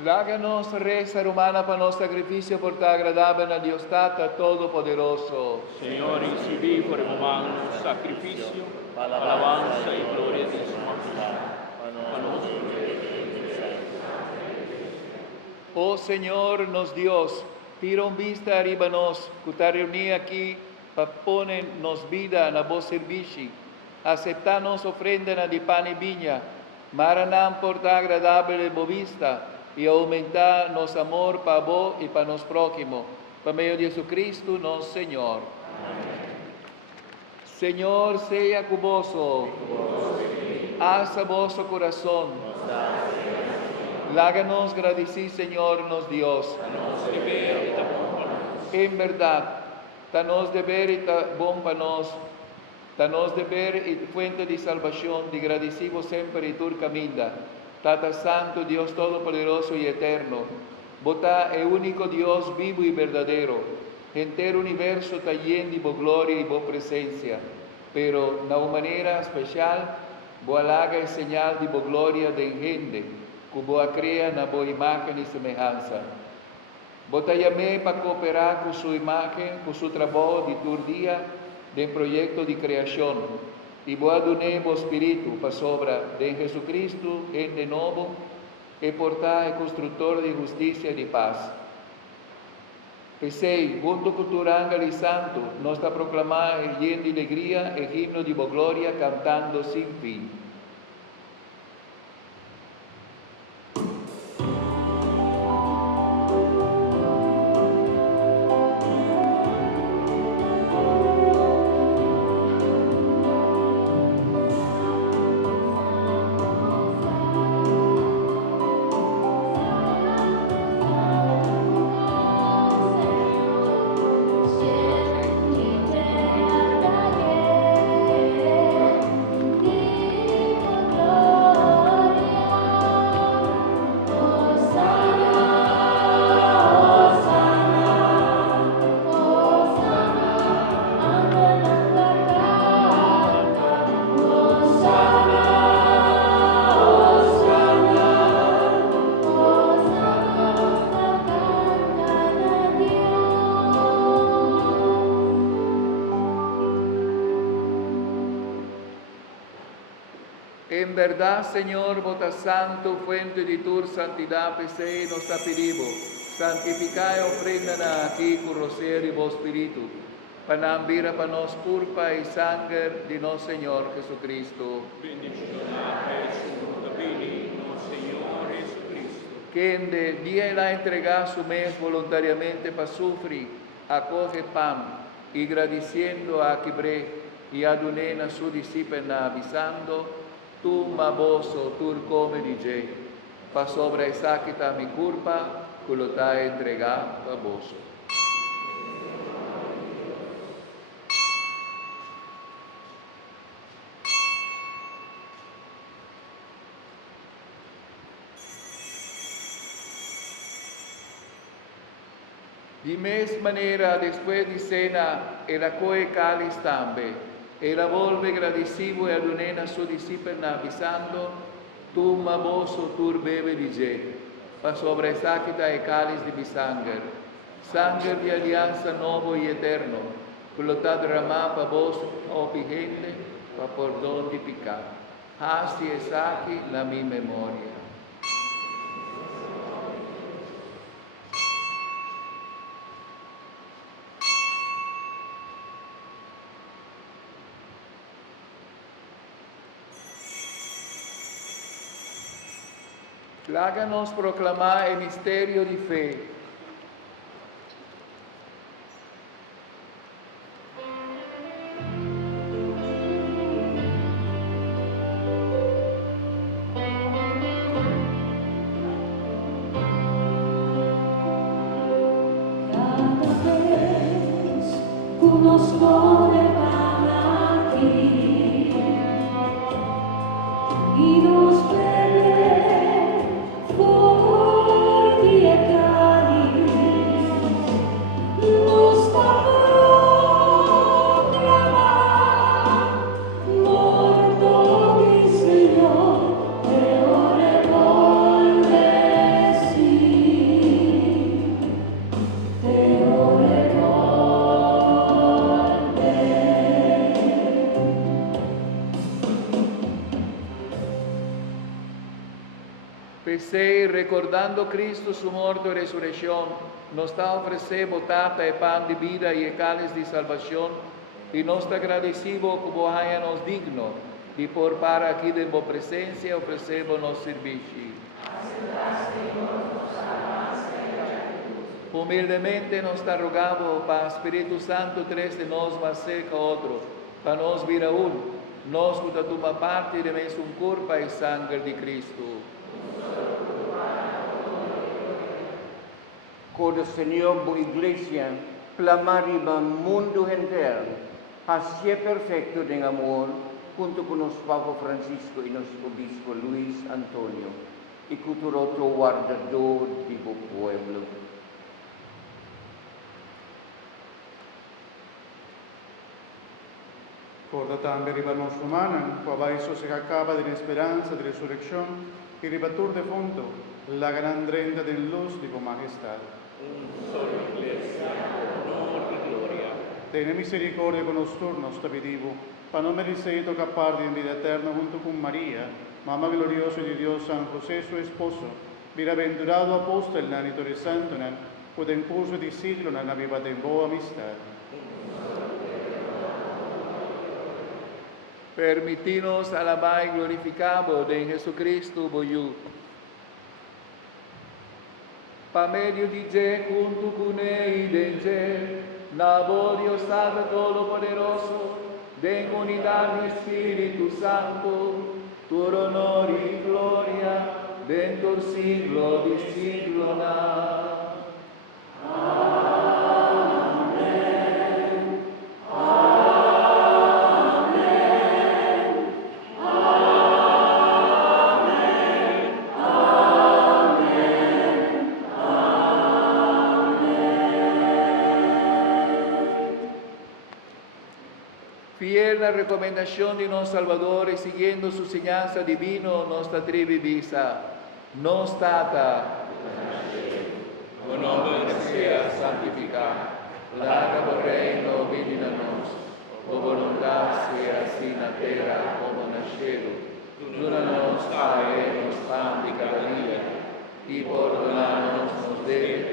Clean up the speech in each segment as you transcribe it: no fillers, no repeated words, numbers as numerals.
Láganos reza romana para nuestro sacrificio por te agradable a Dios Tata Todopoderoso. Señor, recibí por humano sacrificio, alabanza y gloria de su majestad. Oh Señor, nos Dios, tira un vista arriba nos, que te reuní aquí, para ponernos vida na vos servici, aceptarnos ofrenda de pan y viña, maranam por te agradable bo vista, y aumentar nos amor para vos y para nos próximo, por medio de Jesucristo, nuestro Señor. Señor, sea cuboso, alza vuestro corazón, láganos agradecir, Señor, nos Dios. En verdad, danos deber y bom para nos, danos deber y fuente de salvación, de agradecido siempre y tu caminda. Tata Santo, Dios Todopoderoso y Eterno, vota el único Dios vivo y verdadero, entero universo está lleno de tu gloria y tu presencia, pero de una manera especial, vos halaga y señal de tu gloria de gente, que vos crea na tu imagen y semejanza. Vos te llamé para cooperar con su imagen, con su trabajo de tu día del proyecto de creación. Y vos adoné vos espíritu para sobra de Jesucristo en de nuevo y portar el constructor de justicia y de paz. Pensei, junto con tu ángel y santo, nos está proclamando lleno de alegría el himno de tu gloria cantando sin fin. En verdad, Señor, vota santo, fuente de tu santidad, pese nos pedimos, santificai ofrenda aquí con rociero y vos espíritu, para ambira para nos culpa y sangre de nuestro Señor Jesucristo. Bendicionate su divino Señor Jesucristo. Que en de día la entrega su mes voluntariamente para sufrir, acoge pan y agradeciendo a Quibre y adunena su discípula avisando, tu maboso tur come dice, pa sobre esa quita mi culpa, que lo ta entregado a vos. De mesma manera, después de cena, el acoge cáliz también. Ela volve agradecido e adunena su discípula avisando, tu mamoso tur bebe dice, pa sobre esa quita e cáliz de mi sangre de alianza nuevo y eterno, que lo ta derramado para vos, oh gente, pa perdón de pecado. Así es aquí la mi memoria. Háganos proclamar el misterio de fe. Cada vez unos van aquí y nos beben fuori e cari, nos proclama morto di Señor e ore volesi. 6, recordando Cristo su muerte y resurrección, nos está ofreciendo tata y pan de vida y el cáliz de salvación, y nos está agradecido como hayanos digno de por para aquí de vuestra presencia ofrecemos los servicios. Humildemente nos está rogando para Espíritu Santo tres de nos más cerca otro, para nos vir aún, nos que toma parte de un cuerpo y sangre de Cristo. Con el Señor, bu iglesia, clamariba mundo entero, hacia perfecto en amor, junto con los Papa Francisco y nuestro obispo Luis Antonio, y con otro guardador de bu pueblo. Corda también riba nos humana, cuava eso se acaba de la esperanza de resurrección, y ribatur de fondo, la gran renda de luz de tu majestad. Un solo iglesia, honor y gloria. Ten misericordia con nosotros, te pedimos, para no merecer capar de en vida eterna junto con María, Mamá gloriosa de Dios, San José, su esposo, bienaventurado apóstol, nanito de santo, puede en curso de siglo, na viva de boa amistad. Permitinos alabar y glorificamos de Jesucristo, voyú. Pa medio di te, junto con él y de te, nabo Dios Padre Todopoderoso, de unidad de Espíritu Santo, tu honor y gloria, dentro del siglo de siglo. Fiel la recomendación de nuestro Salvador y siguiendo su enseñanza divino, nuestra tribu visa, nos tata, tu nombre sea santificado, larga el reino, viene a nos, tu voluntad sea así en la tierra como en el cielo. Dura-nos, Padre, nos pan de cada día, y perdonarnos nos debe,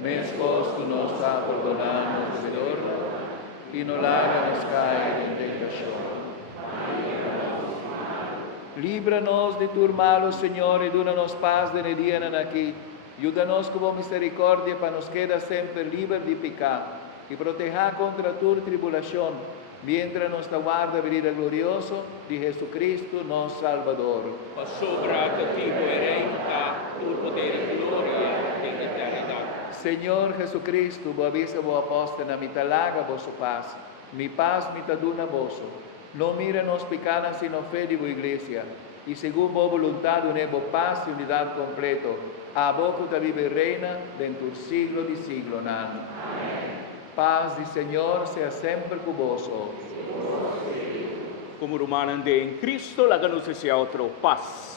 mesmos tú nos has perdonado los deudores, y no la hagas caer en tentación. Líbranos de tu malo, Señor, y dúnanos paz de día en aquí. Ayúdanos como misericordia para nos quedar siempre libres de pecado y proteger contra tu tribulación, mientras nos aguarda venida glorioso de Jesucristo, nuestro Salvador. Sopra cattivo e reina, tu potere e gloria in eternità. Señor Jesucristo, vos avisa vos apóstol, na mitad laga vosso paz. Mi paz mitad duna vosso. No mira nos pecadas sino fe de vos iglesia. Y según vos voluntad unebo paz y unidad completo. A vos que vive y reina dentro del siglo de siglo. Amén. Paz del Señor sea siempre con vos. Como rumanan de en Cristo, la ganusa sea otro paz.